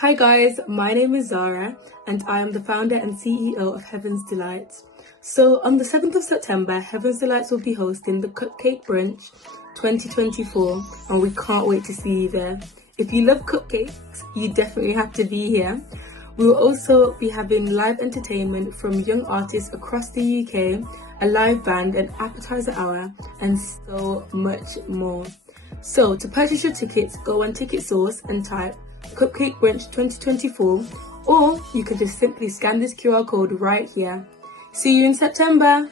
Hi guys, my name is Zara and I am the founder and CEO of Heaven's Delights. So on the 7th of September, Heaven's Delights will be hosting the Cupcake Brunch 2024 and we can't wait to see you there. If you love cupcakes, you definitely have to be here. We will also be having live entertainment from young artists across the UK, a live band, an appetizer hour and so much more. So to purchase your tickets, go on Ticket Source and type Cupcake Brunch 2024, or you can just simply scan this QR code right here. See you in September!